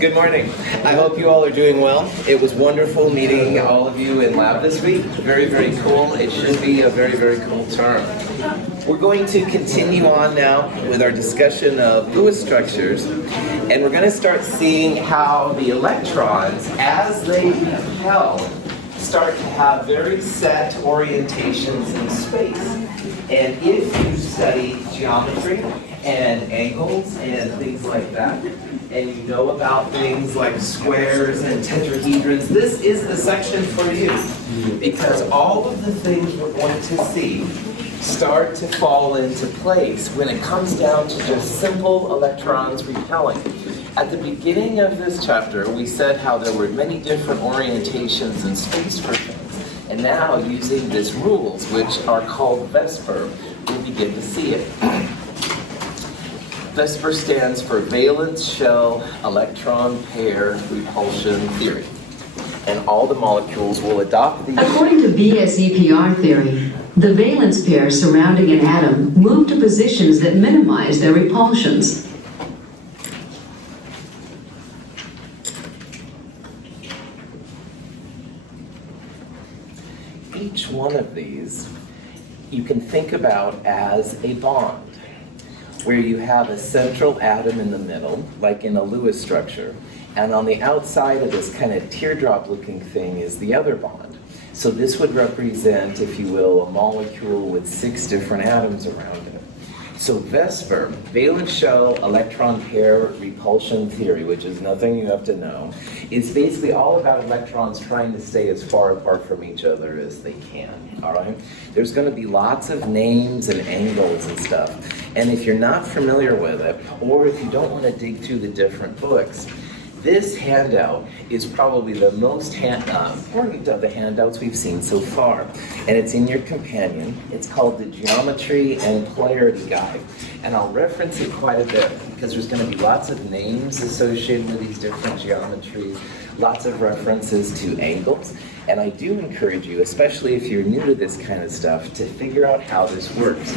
Good morning. I hope you all are doing well. It was wonderful meeting all of you in lab this week. Very, very cool. It should be a very, very cool term. We're going to continue on now with our discussion of Lewis structures, and we're going to start seeing how the electrons, as they repel, start to have very set orientations in space. And if you study geometry and angles and things like that, and you know about things like squares and tetrahedrons, this is the section for you. Because all of the things we're going to see start to fall into place when it comes down to just simple electrons repelling. At the beginning of this chapter, we said how there were many different orientations in space for things. And now, using these rules, which are called Vesper, we begin to see it. Vesper stands for valence shell electron pair repulsion theory. And all the molecules will adopt these. According to VSEPR theory, the valence pairs surrounding an atom move to positions that minimize their repulsions. Each one of these you can think about as a bond, where you have a central atom in the middle, like in a Lewis structure, and on the outside of this kind of teardrop-looking thing is the other bond. So this would represent, if you will, a molecule with 6 different atoms around it. So Vesper, valence shell electron pair repulsion theory, which is nothing you have to know, is basically all about electrons trying to stay as far apart from each other as they can, all right? There's going to be lots of names and angles and stuff. And if you're not familiar with it, or if you don't want to dig through the different books, this handout is probably the most important of the handouts we've seen so far. And it's in your companion. It's called the Geometry and Polarity Guide. And I'll reference it quite a bit because there's going to be lots of names associated with these different geometries, lots of references to angles. And I do encourage you, especially if you're new to this kind of stuff, to figure out how this works.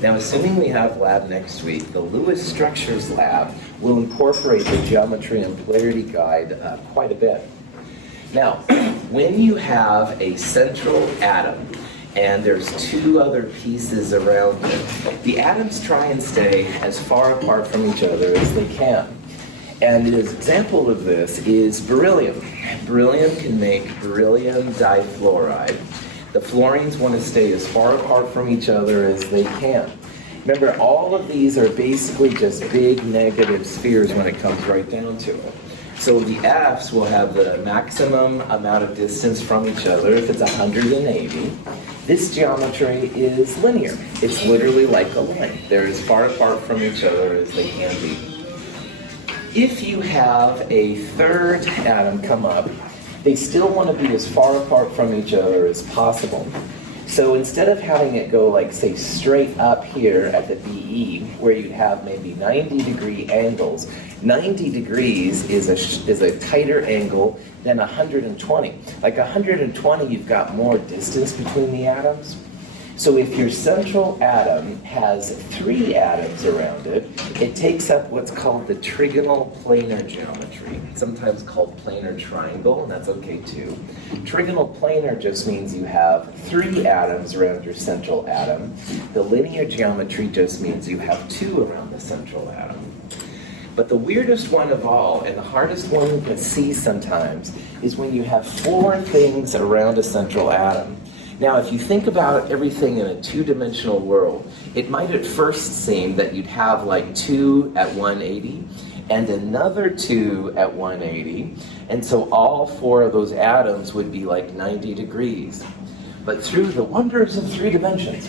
Now, assuming we have lab next week, the Lewis Structures lab will incorporate the Geometry and Polarity Guide quite a bit. Now, when you have a central atom, and there's 2 other pieces around it, the atoms try and stay as far apart from each other as they can. And an example of this is beryllium. Beryllium can make beryllium difluoride. The fluorines want to stay as far apart from each other as they can. Remember, all of these are basically just big negative spheres when it comes right down to it. So the Fs will have the maximum amount of distance from each other if it's 180. This geometry is linear. It's literally like a line. They're as far apart from each other as they can be. If you have a third atom come up, they still want to be as far apart from each other as possible. So instead of having it go like, say, straight up here at the BE, where you'd have maybe 90-degree angles, 90 degrees is a tighter angle than 120. Like 120, you've got more distance between the atoms. So if your central atom has 3 atoms around it, it takes up what's called the trigonal planar geometry, sometimes called planar triangle, and that's okay too. Trigonal planar just means you have 3 atoms around your central atom. The linear geometry just means you have 2 around the central atom. But the weirdest one of all, and the hardest one to see sometimes, is when you have 4 things around a central atom. Now, if you think about everything in a 2-dimensional world, it might at first seem that you'd have like 2 at 180 and another 2 at 180, and so all 4 of those atoms would be like 90 degrees. But through the wonders of 3 dimensions,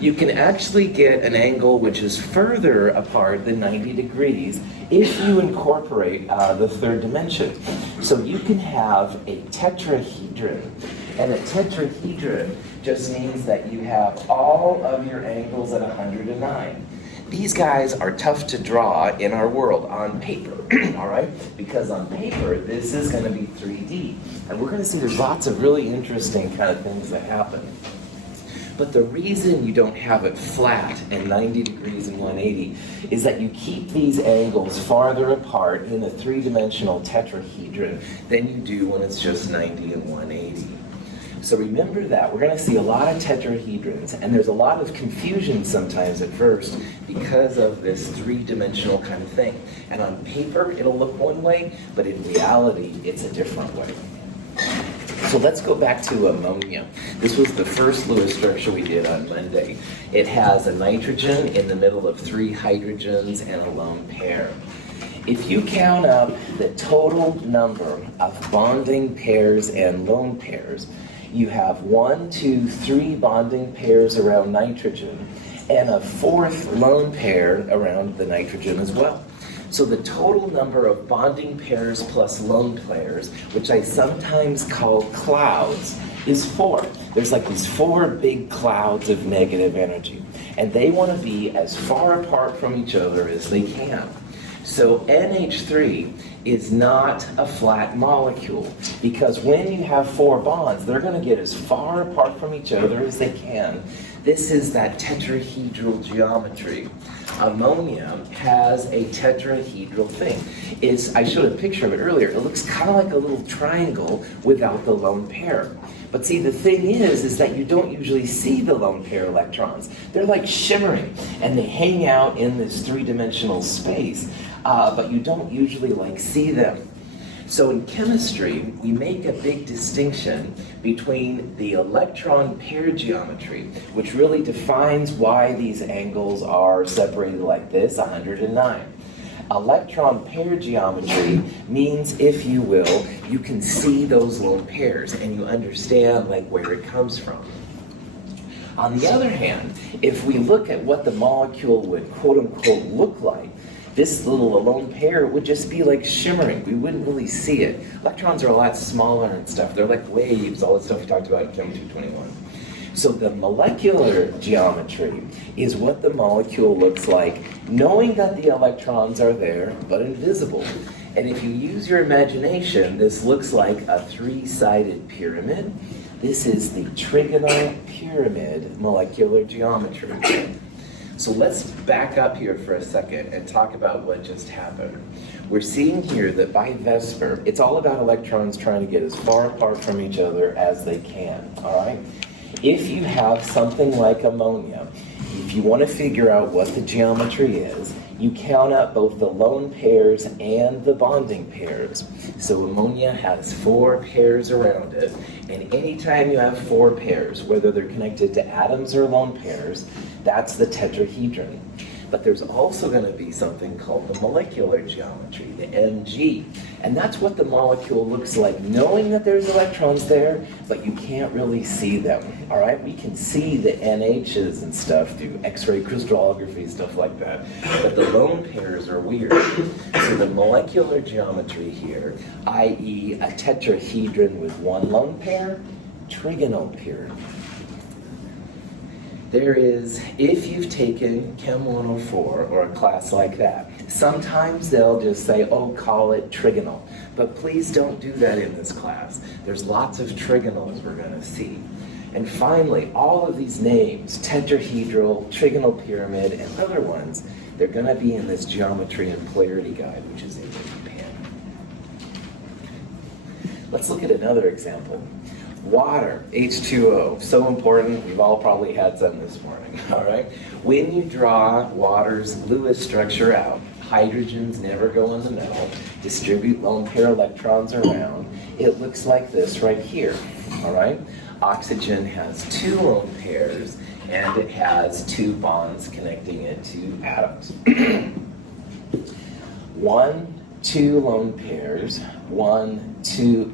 you can actually get an angle which is further apart than 90 degrees if you incorporate the 3rd dimension. So you can have a tetrahedron. And a tetrahedron just means that you have all of your angles at 109. These guys are tough to draw in our world on paper, all right? Because on paper, this is going to be 3D. And we're going to see there's lots of really interesting kind of things that happen. But the reason you don't have it flat and 90 degrees and 180 is that you keep these angles farther apart in a three-dimensional tetrahedron than you do when it's just 90 and 180. So remember that. We're going to see a lot of tetrahedrons, and there's a lot of confusion sometimes at first because of this three-dimensional kind of thing. And on paper, it'll look one way, but in reality, it's a different way. So let's go back to ammonia. This was the first Lewis structure we did on Monday. It has a nitrogen in the middle of 3 hydrogens and a lone pair. If you count up the total number of bonding pairs and lone pairs, you have 1, 2, 3 bonding pairs around nitrogen and a 4th lone pair around the nitrogen as well. So the total number of bonding pairs plus lone pairs, which I sometimes call clouds, is 4. There's like these 4 big clouds of negative energy, and they want to be as far apart from each other as they can. So NH3 is not a flat molecule, because when you have 4 bonds, they're going to get as far apart from each other as they can. This is that tetrahedral geometry. Ammonia has a tetrahedral thing. I showed a picture of it earlier. It looks kind of like a little triangle without the lone pair. But see, the thing is that you don't usually see the lone pair electrons. They're like shimmering, and they hang out in this three-dimensional space, but you don't usually see them. So in chemistry, we make a big distinction between the electron pair geometry, which really defines why these angles are separated like this, 109. Electron pair geometry means, if you will, you can see those lone pairs and you understand where it comes from. On the other hand, if we look at what the molecule would quote-unquote look like, this little lone pair would just be shimmering. We wouldn't really see it. Electrons are a lot smaller and stuff. They're like waves, all the stuff we talked about in Chem 221. So the molecular geometry is what the molecule looks like, knowing that the electrons are there, but invisible. And if you use your imagination, this looks like a 3-sided pyramid. This is the trigonal pyramid molecular geometry. So let's back up here for a second and talk about what just happened. We're seeing here that by Vesper, it's all about electrons trying to get as far apart from each other as they can, all right? If you have something like ammonia, if you want to figure out what the geometry is, you count up both the lone pairs and the bonding pairs. So ammonia has 4 pairs around it, and anytime you have 4 pairs, whether they're connected to atoms or lone pairs, that's the tetrahedron. But there's also going to be something called the molecular geometry, the Mg. And that's what the molecule looks like, knowing that there's electrons there, but you can't really see them, all right? We can see the NHs and stuff through X-ray crystallography, stuff like that. But the lone pairs are weird. So the molecular geometry here, i.e. a tetrahedron with 1 lone pair, trigonal pyramid. There is, if you've taken Chem 104 or a class like that, sometimes they'll just say, oh, call it trigonal. But please don't do that in this class. There's lots of trigonals we're going to see. And finally, all of these names, tetrahedral, trigonal pyramid, and other ones, they're going to be in this geometry and polarity guide, which is in your pen. Let's look at another example. Water, H2O, so important. We've all probably had some this morning, all right? When you draw water's Lewis structure out, hydrogens never go in the middle, distribute lone pair electrons around, it looks like this right here, all right? Oxygen has 2 lone pairs, and it has 2 bonds connecting it to atoms. 1, 2 lone pairs, 1, 2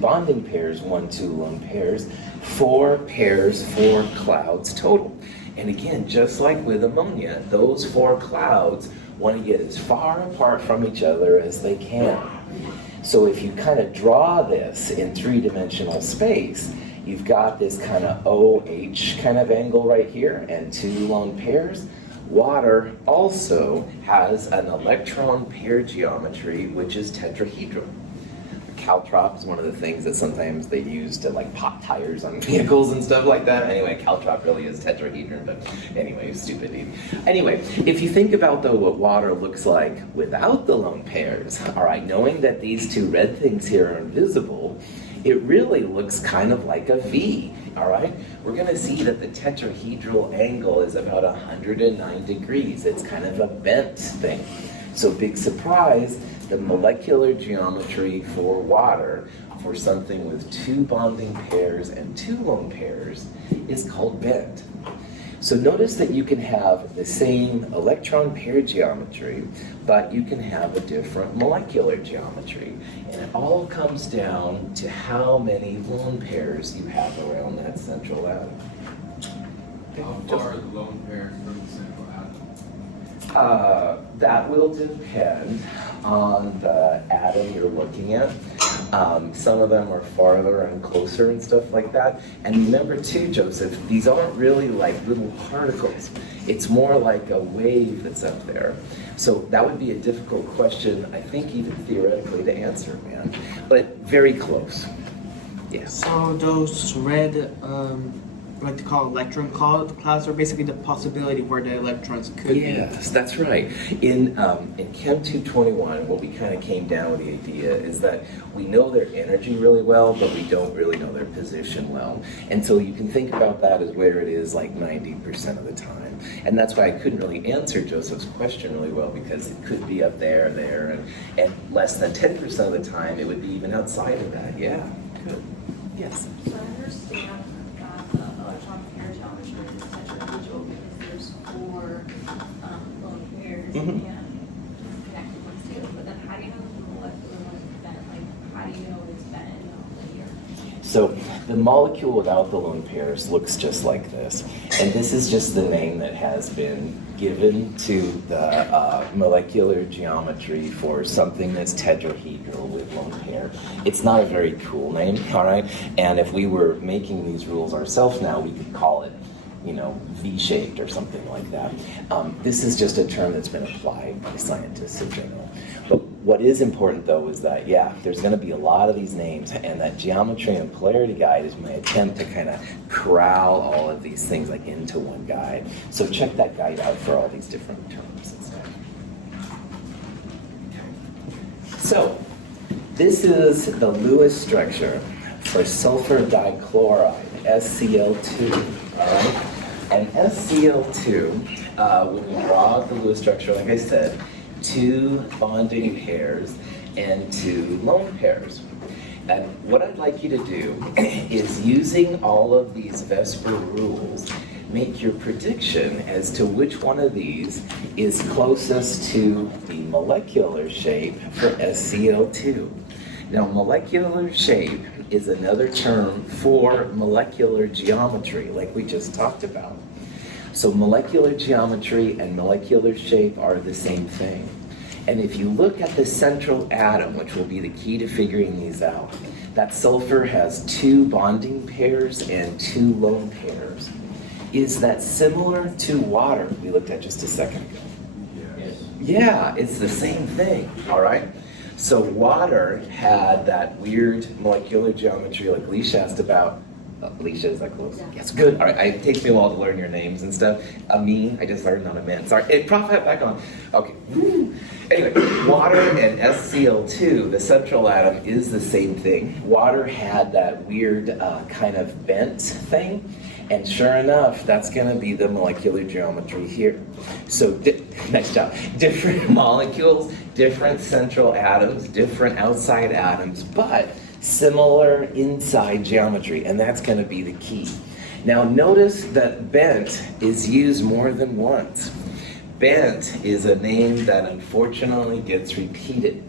bonding pairs, 1, 2 lone pairs, 4 pairs, 4 clouds total. And again, just like with ammonia, those 4 clouds want to get as far apart from each other as they can. So if you kind of draw this in 3-dimensional space, you've got this kind of OH kind of angle right here and 2 lone pairs. Water also has an electron pair geometry, which is tetrahedral. caltrop is one of the things that sometimes they use to like pop tires on vehicles and stuff like that. Anyway, caltrop really is tetrahedron, but anyway, stupid. Anyway, if you think about though what water looks like without the lone pairs, all right, knowing that these two red things here are invisible, it really looks kind of like a V, all right? We're gonna see that the tetrahedral angle is about 109 degrees. It's kind of a bent thing. So big surprise, the molecular geometry for water for something with two bonding pairs and two lone pairs is called bent. So notice that you can have the same electron pair geometry, but you can have a different molecular geometry. And it all comes down to how many lone pairs you have around that central atom. How far are the lone pairs from the central atom? That will depend on the atom you're looking at. Some of them are farther and closer and stuff like that. And remember too, Joseph, these aren't really like little particles. It's more like a wave that's up there. So that would be a difficult question, I think even theoretically to answer, man. But very close. Yeah. So those red, like to call electron clouds, are basically the possibility where the electrons could be. Yes, that's right. In Chem 221, what we kind of came down with the idea is that we know their energy really well, but we don't really know their position well. And so you can think about that as where it is like 90% of the time. And that's why I couldn't really answer Joseph's question really well, because it could be up there, and less than 10% of the time it would be even outside of that. Yeah, good. Yes. So I understand that the electron pair geometry is tetrahedral because there's four lone pairs Mhm. and connected ones too. But then how do you know the molecular one is bent? Like, how do you know it's bent and not linear? So the molecule without the lone pairs looks just like this. And this is just the name that has been given to the molecular geometry for something that's tetrahedral with lone pair. It's not a very cool name, all right? And if we were making these rules ourselves now, we could call it, you know, V-shaped or something like that. This is just a term that's been applied by scientists in general. But what is important though is that, yeah, there's gonna be a lot of these names, and that geometry and polarity guide is my attempt to kind of corral all of these things like into one guide. So check that guide out for all these different terms and stuff. So, this is the Lewis structure for sulfur dichloride, SCl2, all right? And SCl2, when we draw the Lewis structure, like I said, two bonding pairs and two lone pairs. And what I'd like you to do is, using all of these Vesper rules, make your prediction as to which one of these is closest to the molecular shape for SCl2. Now, molecular shape is another term for molecular geometry, like we just talked about. So molecular geometry and molecular shape are the same thing. And if you look at the central atom, which will be the key to figuring these out, that sulfur has two bonding pairs and two lone pairs. Is that similar to water we looked at just a second ago? Yes. Yeah, it's the same thing, all right? So water had that weird molecular geometry like Alicia asked about. Alicia, is that close? Yes, good. All right, it takes me a while to learn your names and stuff. Amin, I just learned on Amin. Sorry, hey, Prof, back on. Okay. Woo. Anyway, water and SCl2, the central atom, is the same thing. Water had that weird kind of bent thing, and sure enough, that's going to be the molecular geometry here. So, nice job. Different molecules, different central atoms, different outside atoms, but similar inside geometry, and that's going to be the key. Now notice that bent is used more than once. Bent is a name that unfortunately gets repeated.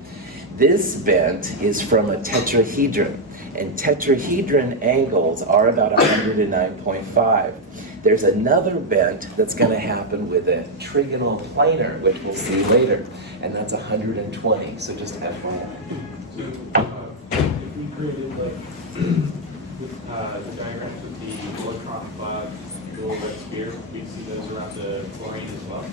This bent is from a tetrahedron, and tetrahedron angles are about 109.5. There's another bent that's going to happen with a trigonal planar, which we'll see later, and that's 120, so just FYI. Created like diagrams with the electron clouds, little red sphere. We see those around the chlorine as well.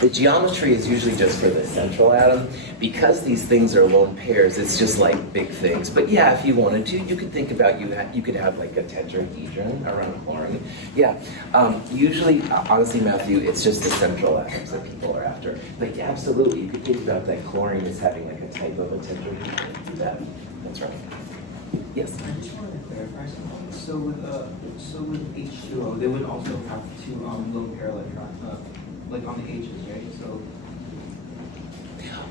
The geometry is usually just for the central atom. Because these things are lone pairs, it's just like big things. But yeah, if you wanted to, you could think about you could have like a tetrahedron around chlorine. Yeah, usually, honestly, Matthew, it's just the central atoms that people are after. But yeah, absolutely, you could think about that chlorine as having like a type of a tetrahedron. Do that. That's right. Yes. I just wanted to clarify something. So with H2O, they would also have two lone pair electrons, like on the H's, right? So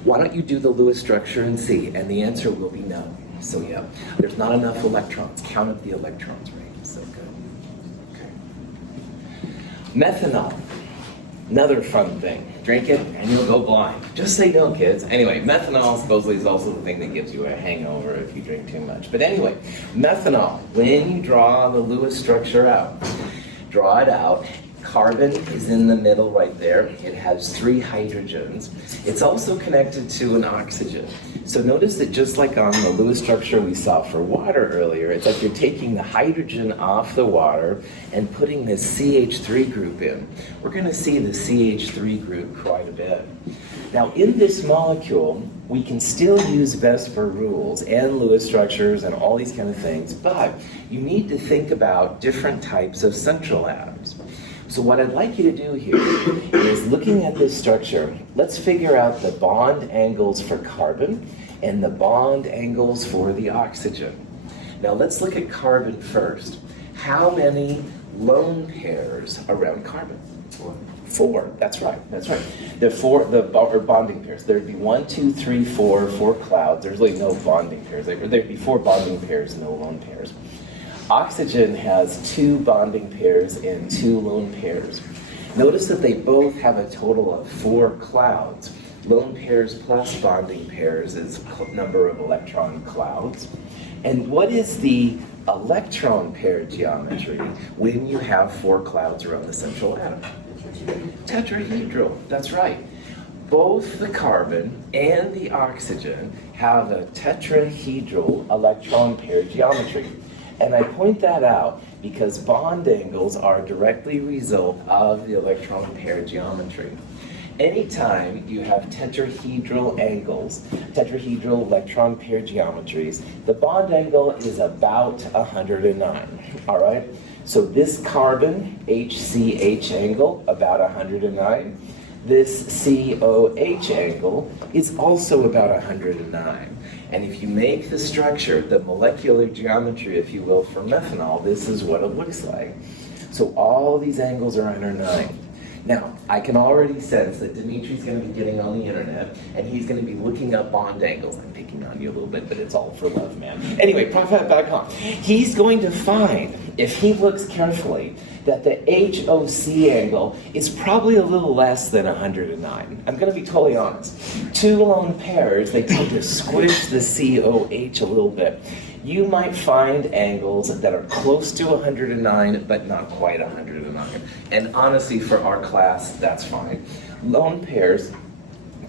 Why don't you do the Lewis structure and see? And the answer will be no. So yeah, there's not enough electrons. Count up the electrons, right? So good. Okay. Methanol. Another fun thing. Drink it and you'll go blind. Just say no, kids. Anyway, methanol supposedly is also the thing that gives you a hangover if you drink too much. But anyway, methanol, when you draw the Lewis structure out, draw it out. Carbon is in the middle right there. It has 3 hydrogens. It's also connected to an oxygen. So notice that just like on the Lewis structure we saw for water earlier, it's like you're taking the hydrogen off the water and putting this CH3 group in. We're going to see the CH3 group quite a bit. Now in this molecule, we can still use Vesper rules and Lewis structures and all these kind of things, but you need to think about different types of central atoms. So what I'd like you to do here is, looking at this structure, let's figure out the bond angles for carbon and the bond angles for the oxygen. Now let's look at carbon first. How many lone pairs around carbon? 4. That's right. There are 4 bonding pairs. There'd be 1, 2, 3, 4 clouds. There's really no bonding pairs. There'd be 4 bonding pairs, no lone pairs. Oxygen has 2 bonding pairs and 2 lone pairs. Notice that they both have a total of 4 clouds. Lone pairs plus bonding pairs is number of electron clouds. And what is the electron pair geometry when you have 4 clouds around the central atom? Tetrahedral, that's right. Both the carbon and the oxygen have a tetrahedral electron pair geometry. And I point that out because bond angles are directly a result of the electron pair geometry. Anytime you have tetrahedral angles, tetrahedral electron pair geometries, the bond angle is about 109, all right? So this carbon, HCH angle, about 109. This COH angle is also about 109. And if you make the structure, the molecular geometry, if you will, for methanol, this is what it looks like. So all these angles are 109. Now, I can already sense that Dimitri's going to be getting on the internet, and he's going to be looking up bond angles. I'm picking on you a little bit, but it's all for love, man. Anyway, back on. He's going to find, if he looks carefully, that the HOC angle is probably a little less than 109. I'm going to be totally honest. 2 lone pairs, they tend to squish the COH a little bit. You might find angles that are close to 109, but not quite 109. And honestly, for our class, that's fine. Lone pairs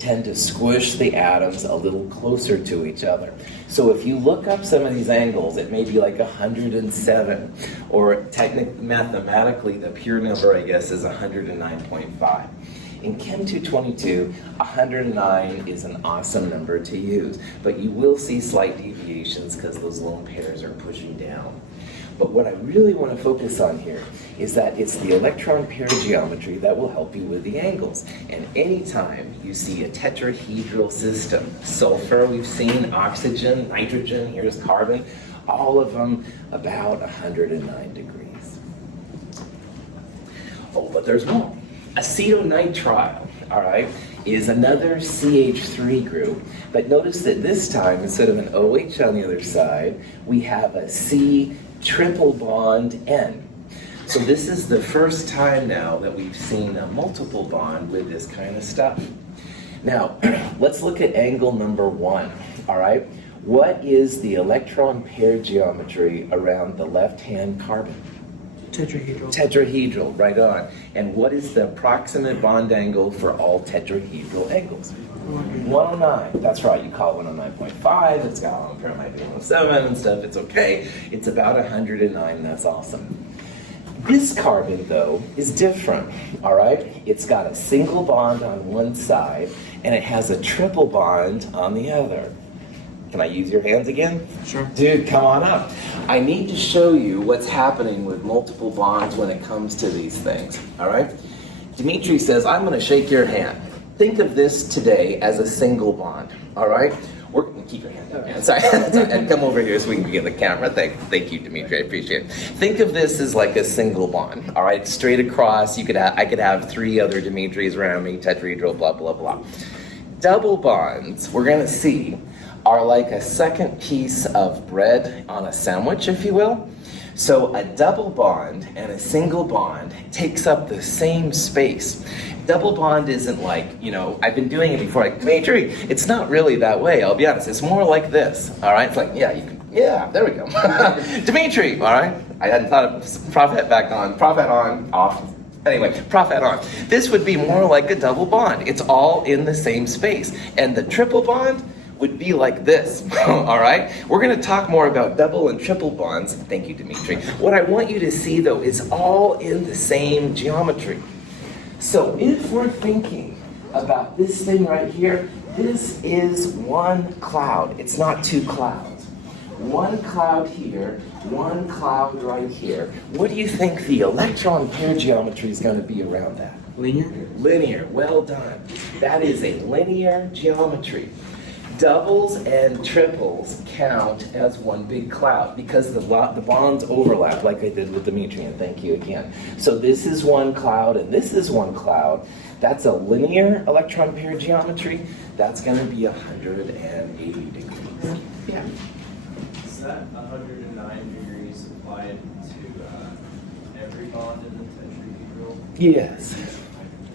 tend to squish the atoms a little closer to each other. So if you look up some of these angles, it may be like 107, or mathematically, the pure number, I guess, is 109.5. In Chem 222, 109 is an awesome number to use, but you will see slight deviations because those lone pairs are pushing down. But what I really want to focus on here is that it's the electron pair geometry that will help you with the angles. And anytime you see a tetrahedral system, sulfur we've seen, oxygen, nitrogen, here's carbon, all of them about 109 degrees. Oh, but there's more. Acetonitrile, all right, is another CH3 group, but notice that this time, instead of an OH on the other side, we have a C triple bond N. So this is the first time now that we've seen a multiple bond with this kind of stuff. Now, let's look at angle number 1, all right? What is the electron pair geometry around the left-hand carbon? Tetrahedral. Tetrahedral, right on. And what is the approximate bond angle for all tetrahedral angles? 109. That's right. You call it 109.5. It's got lone pair might be 107 and stuff. It's okay. It's about 109. That's awesome. This carbon, though, is different, all right? It's got a single bond on one side, and it has a triple bond on the other. Can I use your hands again? Sure. Dude, come on up. I need to show you what's happening with multiple bonds when it comes to these things, all right? Dimitri says, I'm going to shake your hand. Think of this today as a single bond, all right? We're going to keep your hand up. Sorry. And come over here so we can get the camera. Thank you, Dimitri. I appreciate it. Think of this as like a single bond, all right? Straight across, I could have 3 other Dimitris around me, tetrahedral, blah, blah, blah. Double bonds, we're going to see, are like a second piece of bread on a sandwich, if you will. So a double bond and a single bond takes up the same space. Double bond isn't like, I've been doing it before, like, Dimitri, it's not really that way, I'll be honest. It's more like this, all right? It's like, there we go. Dimitri, all right? I hadn't thought of prophet back on, prophet on, off. Anyway, prophet on. This would be more like a double bond. It's all in the same space. And the triple bond would be like this, all right? We're gonna talk more about double and triple bonds. Thank you, Dimitri. What I want you to see, though, is all in the same geometry. So if we're thinking about this thing right here, this is one cloud. It's not 2 clouds. One cloud here, one cloud right here. What do you think the electron pair geometry is going to be around that? Linear? Linear, well done. That is a linear geometry. Doubles and triples count as one big cloud because the bonds overlap like I did with Dimitri, and thank you again. So this is one cloud and this is one cloud. That's a linear electron pair geometry. That's going to be 180 degrees. Yeah. Is that 109 degrees applied to every bond in the tetrahedral? Yes.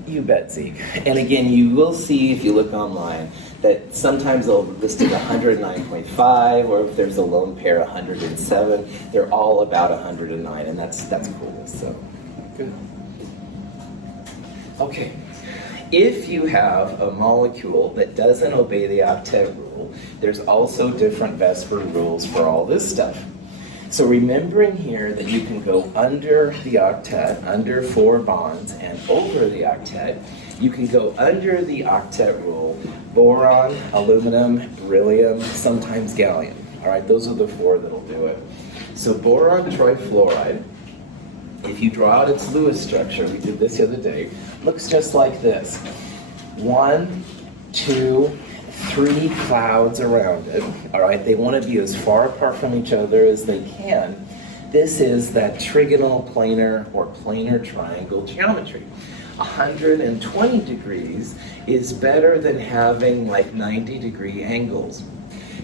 You bet, Zeke. And again, you will see if you look online that sometimes they'll list it 109.5, or if there's a lone pair, 107. They're all about 109, and that's cool. So, good. Okay. If you have a molecule that doesn't obey the octet rule, there's also different Vesper rules for all this stuff. So remembering here that you can go under the octet, under 4 bonds, and over the octet, you can go under the octet rule, boron, aluminum, beryllium, sometimes gallium. All right, those are the 4 that'll do it. So boron trifluoride, if you draw out its Lewis structure, we did this the other day, looks just like this. 1, 2, 3 clouds around it, all right? They want to be as far apart from each other as they can. This is that trigonal planar or planar triangle geometry. 120 degrees is better than having like 90-degree angles.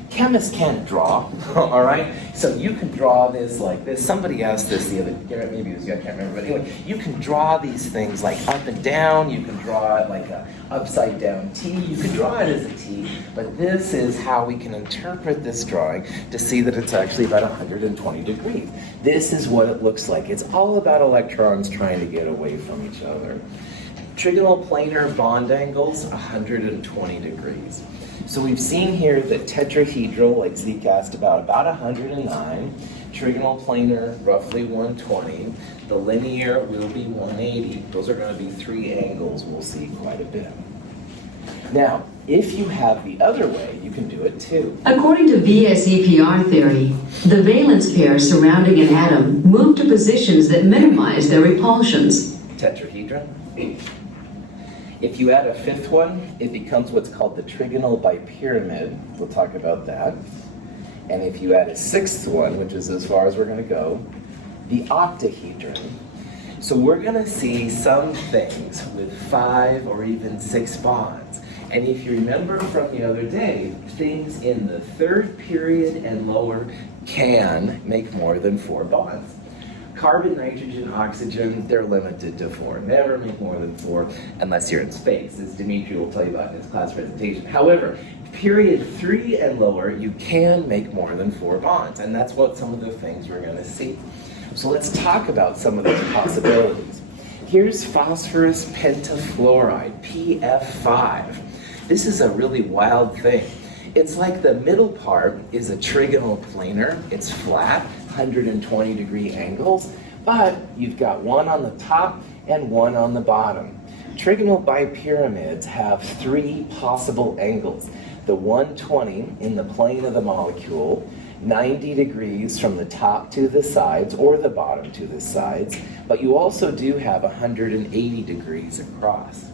Chemists can't draw, all right? So you can draw this like this. Somebody asked this the other day, maybe it was you, I can't remember, but anyway, you can draw these things like up and down. You can draw it like a upside down T. You can draw it as a T, but this is how we can interpret this drawing to see that it's actually about 120 degrees. This is what it looks like. It's all about electrons trying to get away from each other. Trigonal planar bond angles, 120 degrees. So we've seen here that tetrahedral, like Zeke asked about 109. Trigonal planar, roughly 120. The linear will be 180. Those are going to be 3 angles we'll see quite a bit. Now, if you have the other way, you can do it too. According to VSEPR theory, the valence pairs surrounding an atom move to positions that minimize their repulsions. Tetrahedron. If you add a 5th one, it becomes what's called the trigonal bipyramid. We'll talk about that. And if you add a 6th one, which is as far as we're going to go, the octahedron. So we're going to see some things with 5 or even 6 bonds. And if you remember from the other day, things in the 3rd period and lower can make more than 4 bonds. Carbon, nitrogen, oxygen, they're limited to 4. Never make more than 4 unless you're in space, as Dimitri will tell you about in his class presentation. However, period 3 and lower, you can make more than 4 bonds, and that's what some of the things we're going to see. So let's talk about some of those possibilities. Here's phosphorus pentafluoride, PF5. This is a really wild thing. It's like the middle part is a trigonal planar. It's flat, 120 degree angles, But you've got one on the top and one on the bottom. Trigonal bipyramids have three possible angles. The 120 in the plane of the molecule, 90 degrees from the top to the sides or the bottom to the sides, but you also do have 180 degrees across.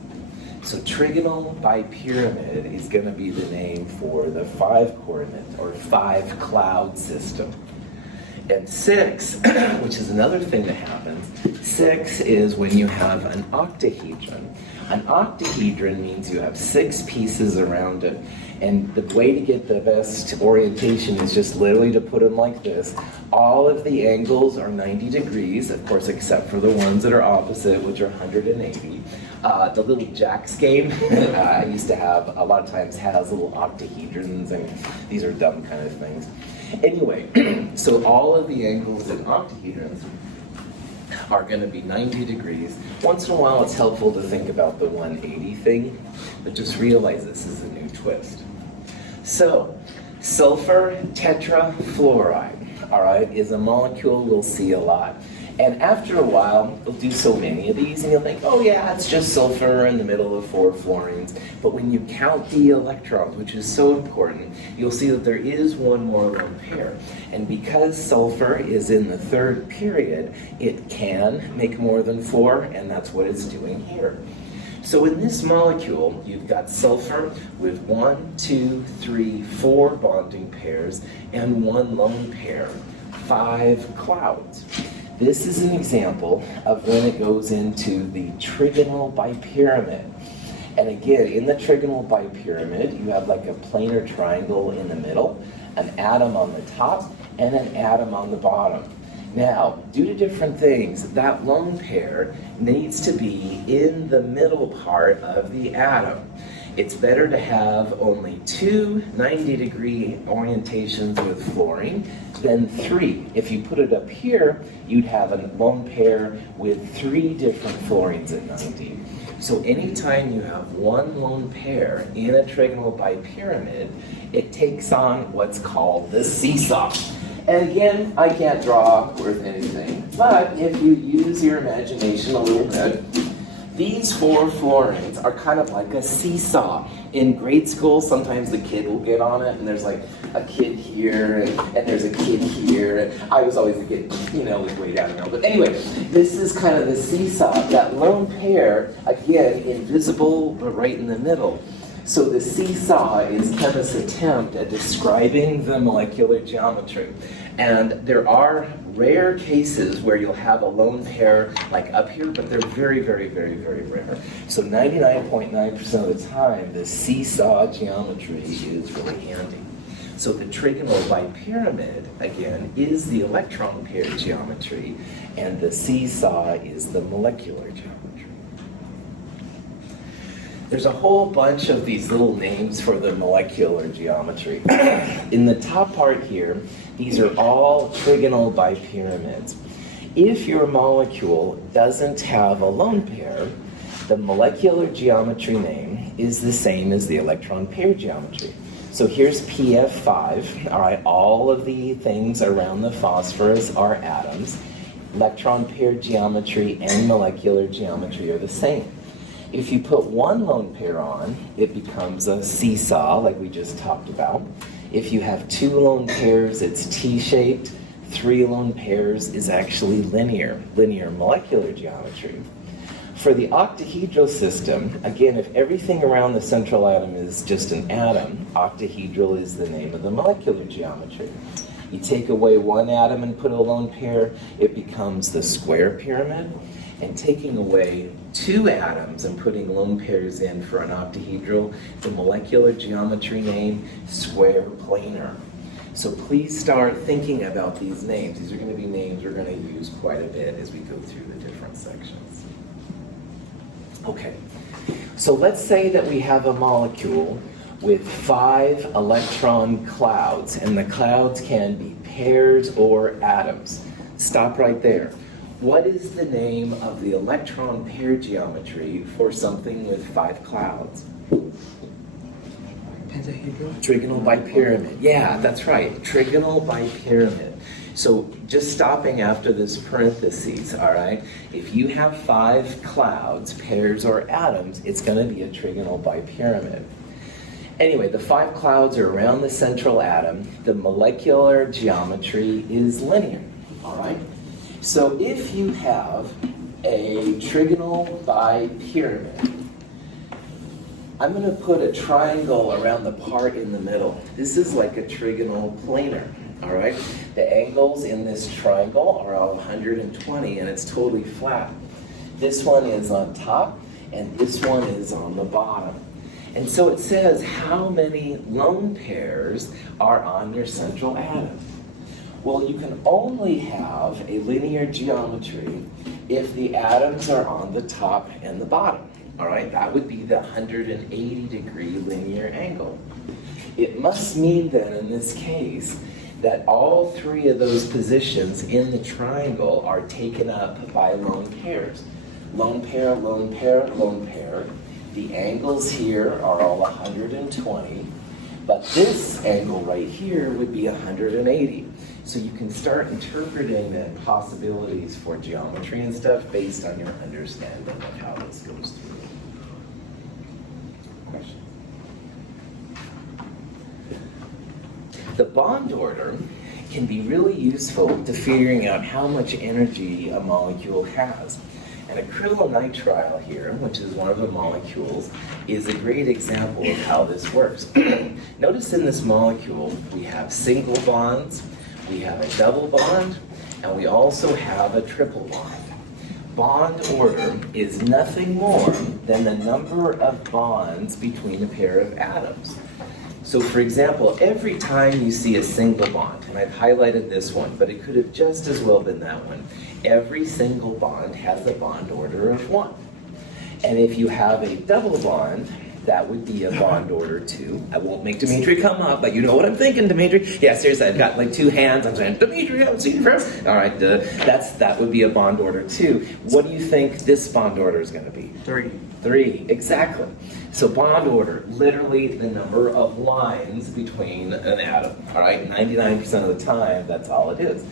So trigonal bipyramid is going to be the name for the 5-coordinate or 5-cloud system. And 6, which is another thing that happens, 6 is when you have an octahedron. An octahedron means you have 6 pieces around it. And the way to get the best orientation is just literally to put them like this. All of the angles are 90 degrees, of course, except for the ones that are opposite, which are 180. The little jacks game I used to have a lot of times has little octahedrons, and these are dumb kind of things. Anyway, so all of the angles in octahedrons are going to be 90 degrees. Once in a while, it's helpful to think about the 180 thing, but just realize this is a new twist. So, sulfur tetrafluoride, all right, is a molecule we'll see a lot. And after a while, we'll do so many of these, and you'll think, oh yeah, it's just sulfur in the middle of 4 fluorines. But when you count the electrons, which is so important, you'll see that there is one more lone pair. And because sulfur is in the 3rd period, it can make more than 4, and that's what it's doing here. So in this molecule, you've got sulfur with 1, 2, 3, 4 bonding pairs, and 1 lone pair, 5 clouds. This is an example of when it goes into the trigonal bipyramid. And again, in the trigonal bipyramid, you have like a planar triangle in the middle, an atom on the top, and an atom on the bottom. Now, due to different things, that lone pair needs to be in the middle part of the atom. It's better to have only 2 90-degree orientations with fluorine than 3. If you put it up here, you'd have a lone pair with 3 different fluorines at 90. So anytime you have one lone pair in a trigonal bipyramid, it takes on what's called the seesaw. And again, I can't draw worth anything, but if you use your imagination a little bit, these 4 fluorines are kind of like a seesaw. In grade school, sometimes the kid will get on it, and there's like a kid here, and there's a kid here, and I was always the kid, was way down the middle. But anyway, this is kind of the seesaw. That lone pair, again, invisible, but right in the middle. So the seesaw is chemists' attempt at describing the molecular geometry. And there are rare cases where you'll have a lone pair like up here, but they're very, very, very, very rare. So 99.9% of the time, the seesaw geometry is really handy. So the trigonal bipyramid, again, is the electron pair geometry, and the seesaw is the molecular geometry. There's a whole bunch of these little names for the molecular geometry. In the top part here, these are all trigonal bipyramids. If your molecule doesn't have a lone pair, the molecular geometry name is the same as the electron pair geometry. So here's PF5, all right, all of the things around the phosphorus are atoms. Electron pair geometry and molecular geometry are the same. If you put one lone pair on, it becomes a seesaw, like we just talked about. If you have 2 lone pairs, it's T-shaped. 3 lone pairs is actually linear molecular geometry. For the octahedral system, again, if everything around the central atom is just an atom, octahedral is the name of the molecular geometry. You take away one atom and put a lone pair, it becomes the square pyramid. And taking away 2 atoms and putting lone pairs in for an octahedral, the molecular geometry name, square planar. So please start thinking about these names. These are going to be names we're going to use quite a bit as we go through the different sections. Okay, so let's say that we have a molecule with 5 electron clouds, and the clouds can be pairs or atoms. Stop right there. What is the name of the electron pair geometry for something with 5 clouds? Pentahedral? Trigonal bipyramid. Yeah, that's right. Trigonal bipyramid. So just stopping after this parentheses, all right? If you have 5 clouds, pairs, or atoms, it's going to be a trigonal bipyramid. Anyway, the 5 clouds are around the central atom. The molecular geometry is linear, all right? So if you have a trigonal bipyramid, I'm going to put a triangle around the part in the middle. This is like a trigonal planar, all right? The angles in this triangle are all 120 and it's totally flat. This one is on top and this one is on the bottom. And so it says how many lone pairs are on your central atom. Well, you can only have a linear geometry if the atoms are on the top and the bottom. All right, that would be the 180-degree linear angle. It must mean then, in this case, that all 3 of those positions in the triangle are taken up by lone pairs. Lone pair, lone pair, lone pair. The angles here are all 120, but this angle right here would be 180. So you can start interpreting the possibilities for geometry and stuff based on your understanding of how this goes through. Question? The bond order can be really useful to figuring out how much energy a molecule has. And acrylonitrile here, which is one of the molecules, is a great example of how this works. Notice in this molecule, we have single bonds, we have a double bond, and we also have a triple bond. Bond order is nothing more than the number of bonds between a pair of atoms. So for example, every time you see a single bond, and I've highlighted this one, but it could have just as well been that one, every single bond has a bond order of 1. And if you have a double bond, that would be a bond order 2. I won't make Dimitri come up, but you know what I'm thinking, Dimitri. Yeah, seriously, I've got like 2 hands. I'm saying, Dimitri, I haven't seen you first. All right, that would be a bond order 2. What do you think this bond order is going to be? 3. 3, exactly. So bond order, literally the number of lines between an atom. All right, 99% of the time, that's all it is.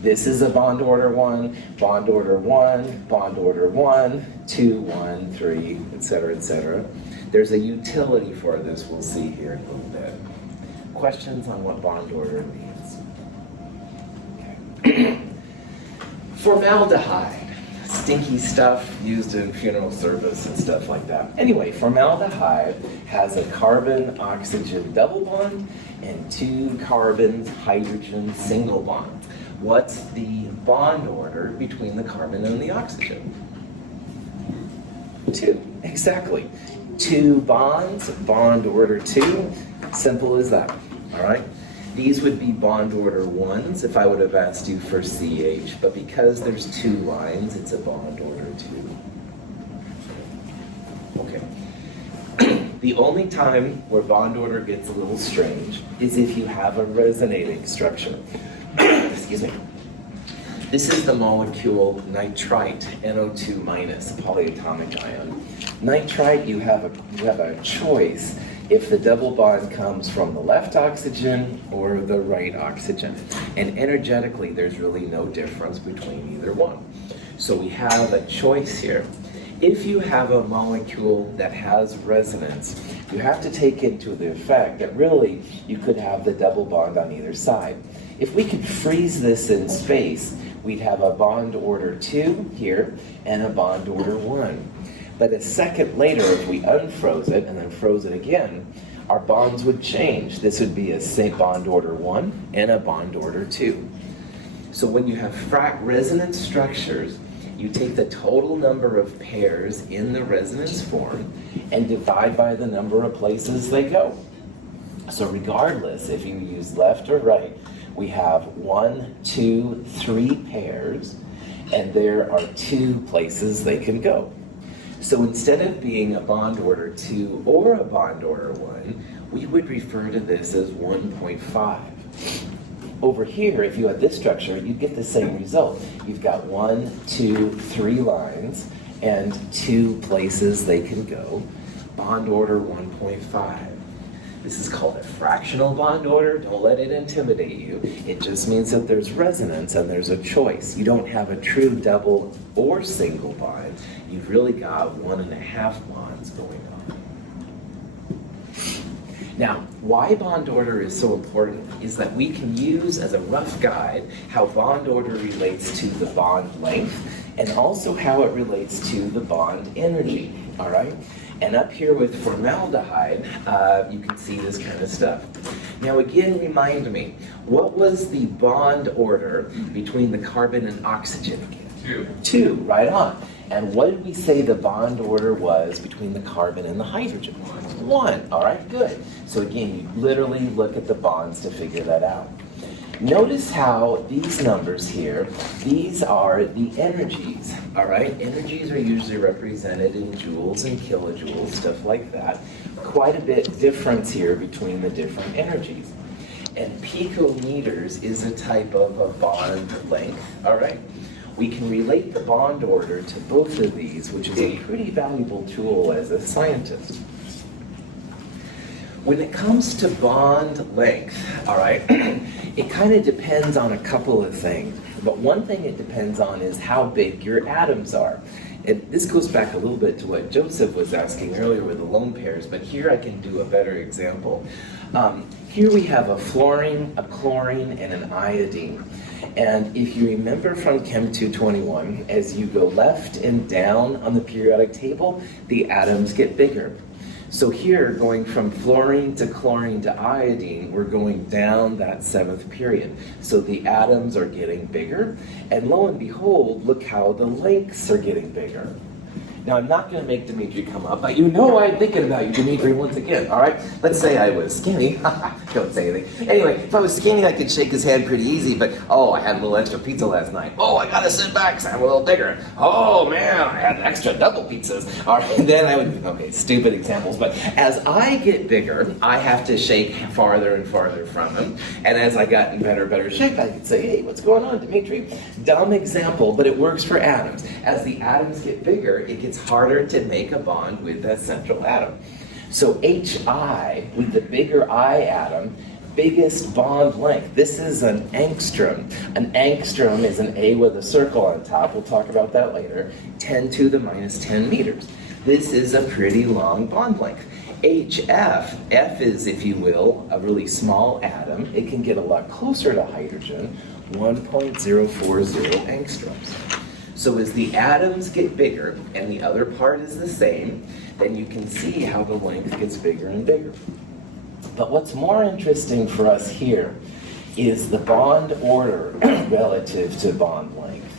This is a bond order 1, bond order 1, bond order 1, 2, 1, 3, etc., etc. There's a utility for this we'll see here in a little bit. Questions on what bond order means? Okay. Formaldehyde. Stinky stuff used in funeral service and stuff like that. Anyway, formaldehyde has a carbon-oxygen double bond and 2 carbon-hydrogen single bond. What's the bond order between the carbon and the oxygen? 2, exactly. 2 bonds, bond order 2, simple as that, all right? These would be bond order 1s if I would have asked you for CH, but because there's 2 lines, it's a bond order 2. Okay. The only time where bond order gets a little strange is if you have a resonating structure. Excuse me. This is the molecule nitrite, NO2 minus, polyatomic ion. Nitrite, you have a choice if the double bond comes from the left oxygen or the right oxygen. And energetically, there's really no difference between either one. So we have a choice here. If you have a molecule that has resonance, you have to take into the effect that really you could have the double bond on either side. If we could freeze this in space, we'd have a bond order 2 here and a bond order 1. But a second later, if we unfroze it and then froze it again, our bonds would change. This would be a bond order 1 and a bond order 2. So when you have resonance structures, you take the total number of pairs in the resonance form and divide by the number of places they go. So regardless if you use left or right, we have 1, 2, 3 pairs, and there are 2 places they can go. So instead of being a bond order 2 or a bond order 1, we would refer to this as 1.5. Over here, if you had this structure, you'd get the same result. You've got 1, 2, 3 lines and 2 places they can go. Bond order 1.5. This is called a fractional bond order. Don't let it intimidate you. It just means that there's resonance and there's a choice. You don't have a true double or single bond. You've really got 1.5 bonds going on. Now, why bond order is so important is that we can use as a rough guide how bond order relates to the bond length and also how it relates to the bond energy, all right? And up here with formaldehyde, you can see this kind of stuff. Now again, remind me, what was the bond order between the carbon and oxygen again? 2, right on. And what did we say the bond order was between the carbon and the hydrogen? 1, all right, good. So again, you literally look at the bonds to figure that out. Notice how these numbers here, these are the energies, all right? Energies are usually represented in joules and kilojoules, stuff like that. Quite a bit difference here between the different energies. And picometers is a type of a bond length, all right? We can relate the bond order to both of these, which is a pretty valuable tool as a scientist. When it comes to bond length, all right, it kind of depends on a couple of things. But one thing it depends on is how big your atoms are. And this goes back a little bit to what Joseph was asking earlier with the lone pairs, but here I can do a better example. Here we have a fluorine, a chlorine, and an iodine. And if you remember from Chem 221, as you go left and down on the periodic table, the atoms get bigger. So here, going from fluorine to chlorine to iodine, we're going down that 7th period. So the atoms are getting bigger, and lo and behold, look how the lengths are getting bigger. Now, I'm not going to make Dimitri come up, but you know I'm thinking about you, Dimitri, once again, all right? Let's say I was skinny. Don't say anything. Anyway, if I was skinny, I could shake his hand pretty easy, but, oh, I had a little extra pizza last night. Oh, I got to sit back because I'm a little bigger. Oh, man, I had extra double pizzas. All right, and then I would, okay, stupid examples, but as I get bigger, I have to shake farther and farther from him, and as I got in better shape, I could say, hey, what's going on, Dimitri? Dumb example, but it works for atoms. As the atoms get bigger, it gets harder to make a bond with that central atom. So HI, with the bigger I atom, biggest bond length. This is an angstrom. An angstrom is an A with a circle on top. We'll talk about that later. 10 to the minus 10 meters. This is a pretty long bond length. HF, F is, if you will, a really small atom. It can get a lot closer to hydrogen, 1.040 angstroms. So as the atoms get bigger and the other part is the same, then you can see how the length gets bigger and bigger. But what's more interesting for us here is the bond order relative to bond length.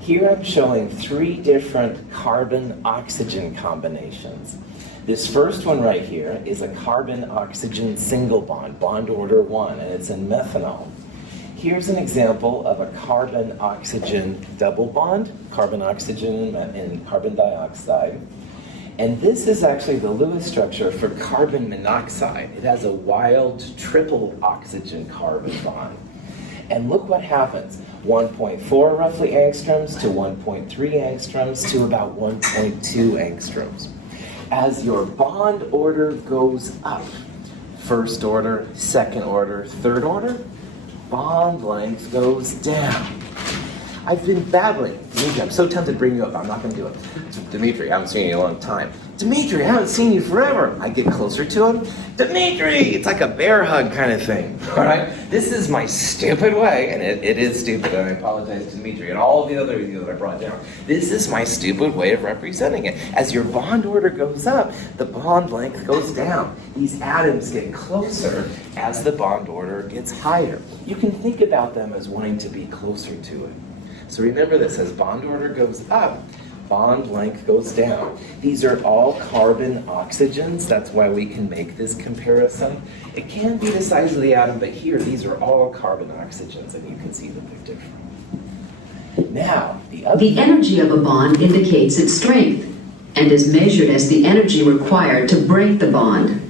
Here I'm showing 3 different carbon-oxygen combinations. This first one right here is a carbon-oxygen single bond, bond order 1, and it's in methanol. Here's an example of a carbon-oxygen double bond, carbon-oxygen and carbon dioxide. And this is actually the Lewis structure for carbon monoxide. It has a wild triple oxygen carbon bond. And look what happens. 1.4 roughly angstroms to 1.3 angstroms to about 1.2 angstroms. As your bond order goes up, first order, second order, third order, bond length goes down. I've been battling. Dimitri, I'm so tempted to bring you up. I'm not going to do it. So, Dimitri, I haven't seen you in a long time. Dimitri, I haven't seen you forever. I get closer to him. Dimitri! It's like a bear hug kind of thing. All right? This is my stupid way, and it is stupid, and I apologize to Dimitri and all the other of you that I brought down. This is my stupid way of representing it. As your bond order goes up, the bond length goes down. These atoms get closer as the bond order gets higher. You can think about them as wanting to be closer to it. So remember this, as bond order goes up, bond length goes down. These are all carbon oxygens. That's why we can make this comparison. It can be the size of the atom, but here, these are all carbon oxygens, and you can see the big difference. Now, the energy of a bond indicates its strength and is measured as the energy required to break the bond.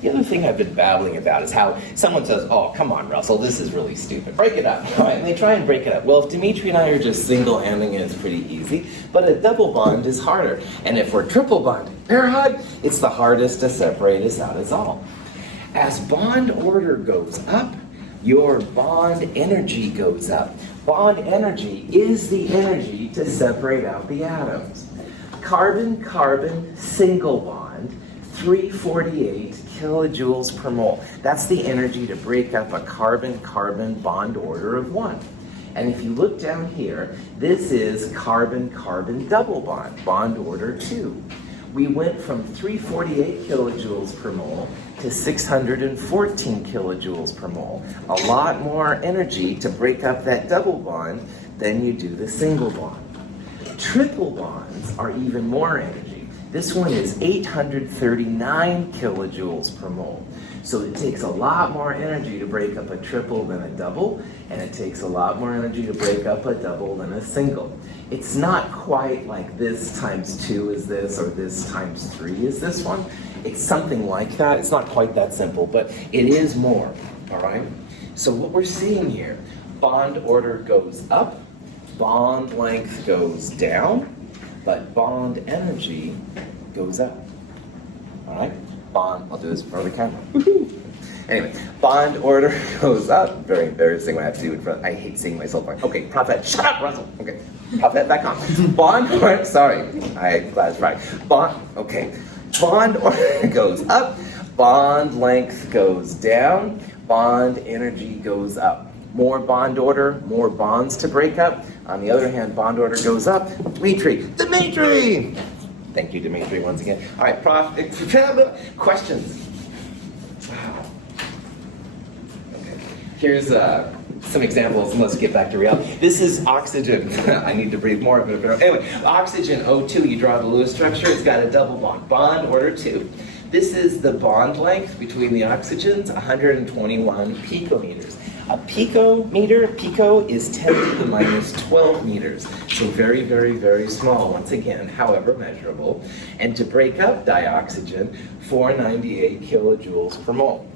The other thing I've been babbling about is how someone says, oh, come on, Russell, this is really stupid. Break it up. All right, and they try and break it up. Well, if Dimitri and I are just single-handing it, it's pretty easy. But a double bond is harder. And if we're triple bonded, parahyd, it's the hardest to separate us out as all. As bond order goes up, your bond energy goes up. Bond energy is the energy to separate out the atoms. Carbon-carbon single bond, 348 kilojoules per mole. That's the energy to break up a carbon-carbon bond order of 1. And if you look down here, this is carbon-carbon double bond order 2. We went from 348 kilojoules per mole to 614 kilojoules per mole. A lot more energy to break up that double bond than you do the single bond. Triple bonds are even more energy. This one is 839 kilojoules per mole. So it takes a lot more energy to break up a triple than a double, and it takes a lot more energy to break up a double than a single. It's not quite like this times 2 is this, or this times 3 is this one. It's something like that. It's not quite that simple, but it is more, all right? So what we're seeing here, bond order goes up, bond length goes down, but bond energy goes up, all right? Bond, I'll do this in front of the camera. Anyway, bond order goes up. Very embarrassing when I have to do it in front. I hate seeing myself. Okay, Prophet, shut up, Russell. Okay, Prophet, back on. Bond order, sorry, I'm glad it's right. Bond order goes up, bond length goes down, bond energy goes up. More bond order, more bonds to break up. On the other hand, bond order goes up. Dimitri! Thank you, Dimitri, once again. All right, questions? Wow. Okay. Here's some examples, and let's get back to reality. This is oxygen. I need to breathe more of it. But anyway, oxygen, O2, you draw the Lewis structure. It's got a double bond. Bond order 2. This is the bond length between the oxygens, 121 picometers. A pico is 10 to the minus 12 meters. So very, very, very small, once again, however measurable. And to break up dioxygen, 498 kilojoules per mole.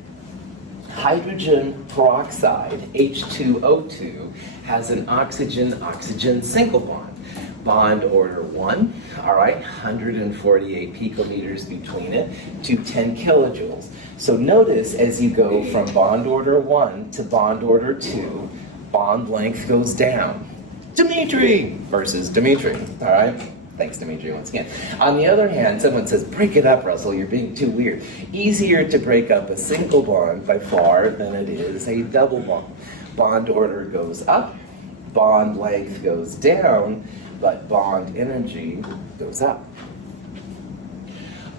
Hydrogen peroxide, H2O2, has an oxygen-oxygen single bond. Bond order 1, all right, 148 picometers between it to 10 kilojoules. So notice as you go from bond order 1 to bond order 2, bond length goes down. Dimitri versus Dimitri, all right? Thanks, Dimitri, once again. On the other hand, someone says, break it up, Russell, you're being too weird. Easier to break up a single bond by far than it is a double bond. Bond order goes up, bond length goes down, but bond energy goes up.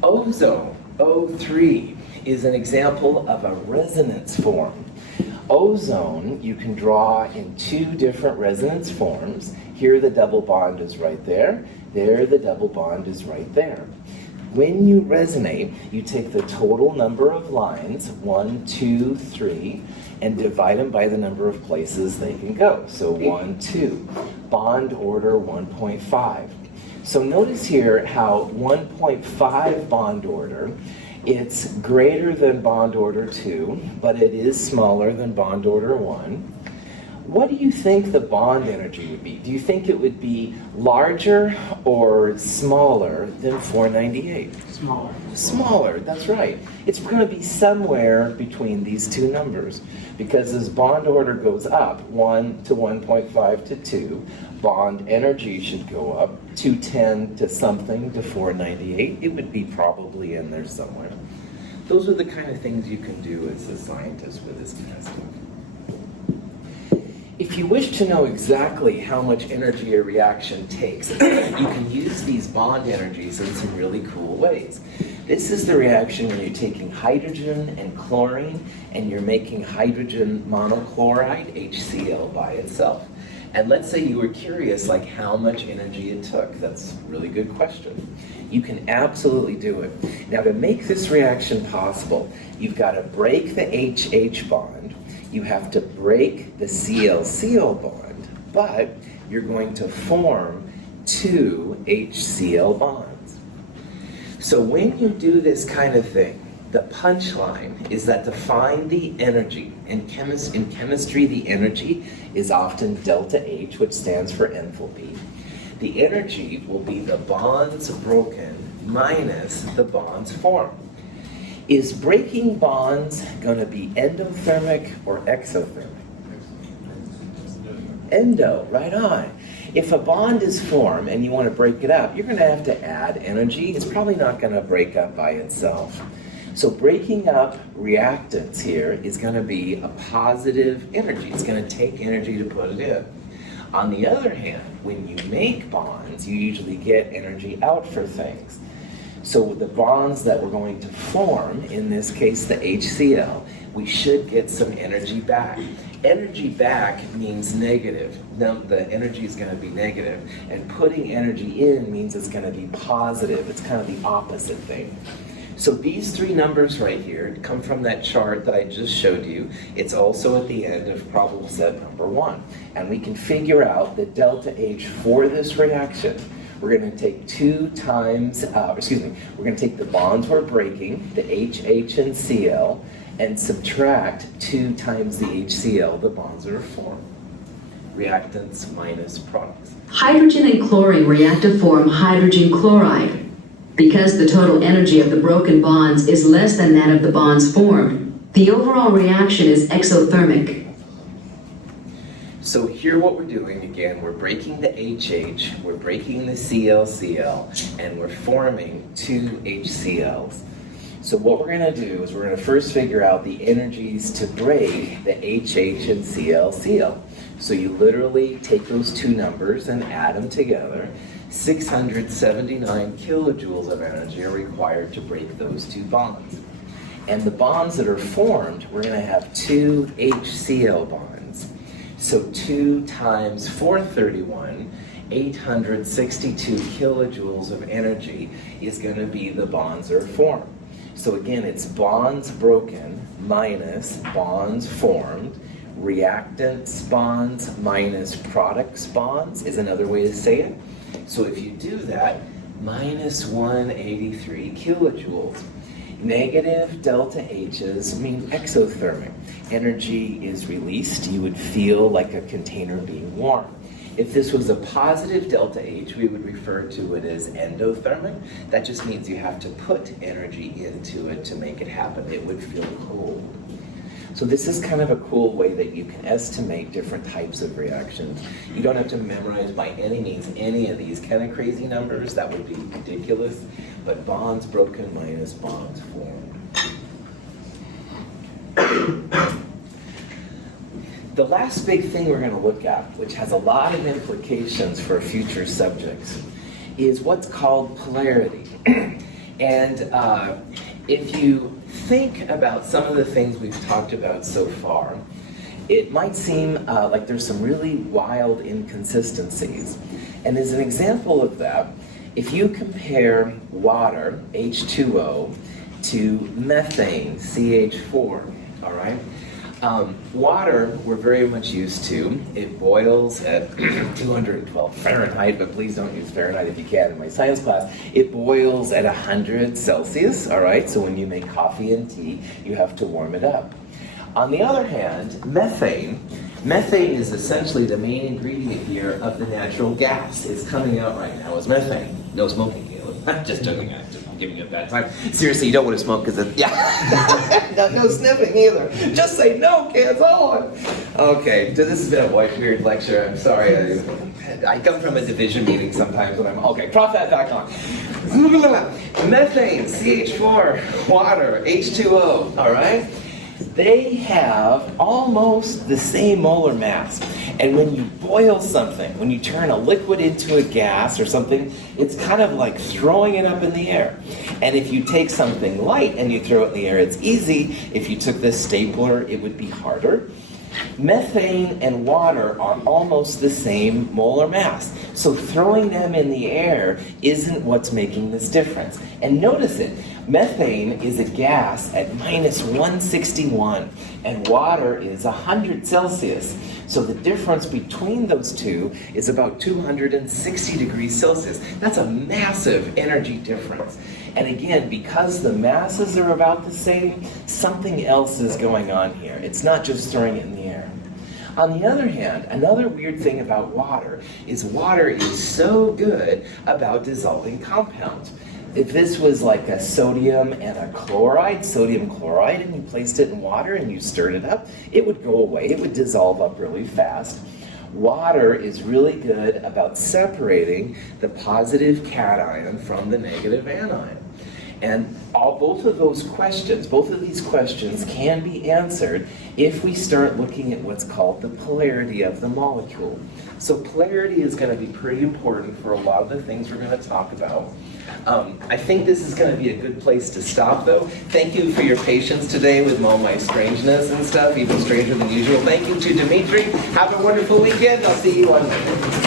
Ozone, O3, is an example of a resonance form. Ozone, you can draw in 2 different resonance forms. Here the double bond is right there. There the double bond is right there. When you resonate, you take the total number of lines, 1, 2, 3, and divide them by the number of places they can go. So 1, 2. Bond order 1.5. So notice here how 1.5 bond order, it's greater than bond order 2, but it is smaller than bond order 1. What do you think the bond energy would be? Do you think it would be larger or smaller than 498? Smaller. Smaller, that's right. It's going to be somewhere between these 2 numbers, because as bond order goes up, 1 to 1.5 to 2, bond energy should go up, 210 to something to 498. It would be probably in there somewhere. Those are the kind of things you can do as a scientist with this kind of stuff. If you wish to know exactly how much energy a reaction takes, you can use these bond energies in some really cool ways. This is the reaction when you're taking hydrogen and chlorine and you're making hydrogen monochloride, HCl, by itself. And let's say you were curious like how much energy it took. That's a really good question. You can absolutely do it. Now to make this reaction possible, you've got to break the HH bond. You have to break the Cl-Cl bond, but you're going to form 2 HCl bonds. So when you do this kind of thing, The punchline is that to find the energy, in chemistry the energy is often delta H, which stands for enthalpy. The energy will be the bonds broken minus the bonds formed. Is breaking bonds going to be endothermic or exothermic? Endo, right on. If a bond is formed and you want to break it up, you're going to have to add energy. It's probably not going to break up by itself. So breaking up reactants here is going to be a positive energy. It's going to take energy to put it in. On the other hand, when you make bonds, you usually get energy out for things. So the bonds that we're going to form, in this case the HCl, we should get some energy back. Energy back means negative. Now the energy is going to be negative, and putting energy in means it's going to be positive. It's kind of the opposite thing. So these three numbers right here come from that chart that I just showed you. It's also at the end of problem set number 1. And we can figure out that delta H for this reaction, we're going to take we're going to take the bonds we're breaking, the HH and Cl, and subtract 2 times the HCl, the bonds that are formed. Reactants minus products. Hydrogen and chlorine react to form hydrogen chloride. Because the total energy of the broken bonds is less than that of the bonds formed, the overall reaction is exothermic. So here what we're doing, again, we're breaking the HH, we're breaking the ClCl, and we're forming 2 HCl's. So what we're going to do is we're going to first figure out the energies to break the HH and ClCl. So you literally take those two numbers and add them together. 679 kilojoules of energy are required to break those two bonds. And the bonds that are formed, we're going to have 2 HCl bonds. So 2 times 431, 862 kilojoules of energy is going to be the bonds that are formed. So again, it's bonds broken minus bonds formed. Reactants bonds minus products bonds is another way to say it. So if you do that, minus 183 kilojoules. Negative delta H's mean exothermic. Energy is released. You would feel like a container being warm. If this was a positive delta H, we would refer to it as endothermic. That just means you have to put energy into it to make it happen. It would feel cold. So this is kind of a cool way that you can estimate different types of reactions. You don't have to memorize by any means any of these kind of crazy numbers. That would be ridiculous. But bonds broken minus bonds formed. The last big thing we're going to look at, which has a lot of implications for future subjects, is what's called polarity. And if you think about some of the things we've talked about so far, it might seem like there's some really wild inconsistencies. And as an example of that, if you compare water, H2O, to methane, CH4, all right? Water, we're very much used to. It boils at 212 Fahrenheit, but please don't use Fahrenheit if you can in my science class. It boils at 100 Celsius, all right? So when you make coffee and tea, you have to warm it up. On the other hand, methane is essentially the main ingredient here of the natural gas. It's coming out right now as methane. No smoking, Caleb. Just joking. I'm giving you a bad time. Seriously, you don't want to smoke because no sniffing either. Just say no, kids. Hold on. Okay, so this has been a white period lecture. I'm sorry. I come from a division meeting sometimes when I'm okay. Drop that back on. Methane, CH4, water, H2O. All right. They have almost the same molar mass. And when you boil something, when you turn a liquid into a gas or something, it's kind of like throwing it up in the air. And if you take something light and you throw it in the air, it's easy. If you took this stapler, it would be harder. Methane and water are almost the same molar mass. So throwing them in the air isn't what's making this difference. And notice it. Methane is a gas at minus 161, and water is 100 Celsius. So the difference between those two is about 260 degrees Celsius. That's a massive energy difference. And again, because the masses are about the same, something else is going on here. It's not just throwing it in the air. On the other hand, another weird thing about water is so good about dissolving compounds. If this was like a sodium and a chloride, sodium chloride, and you placed it in water and you stirred it up, it would go away. It would dissolve up really fast. Water is really good about separating the positive cation from the negative anion. And both of these questions can be answered if we start looking at what's called the polarity of the molecule. So polarity is going to be pretty important for a lot of the things we're going to talk about. I think this is going to be a good place to stop, though. Thank you for your patience today with all my strangeness and stuff, even stranger than usual. Thank you to Dimitri. Have a wonderful weekend. I'll see you on Monday.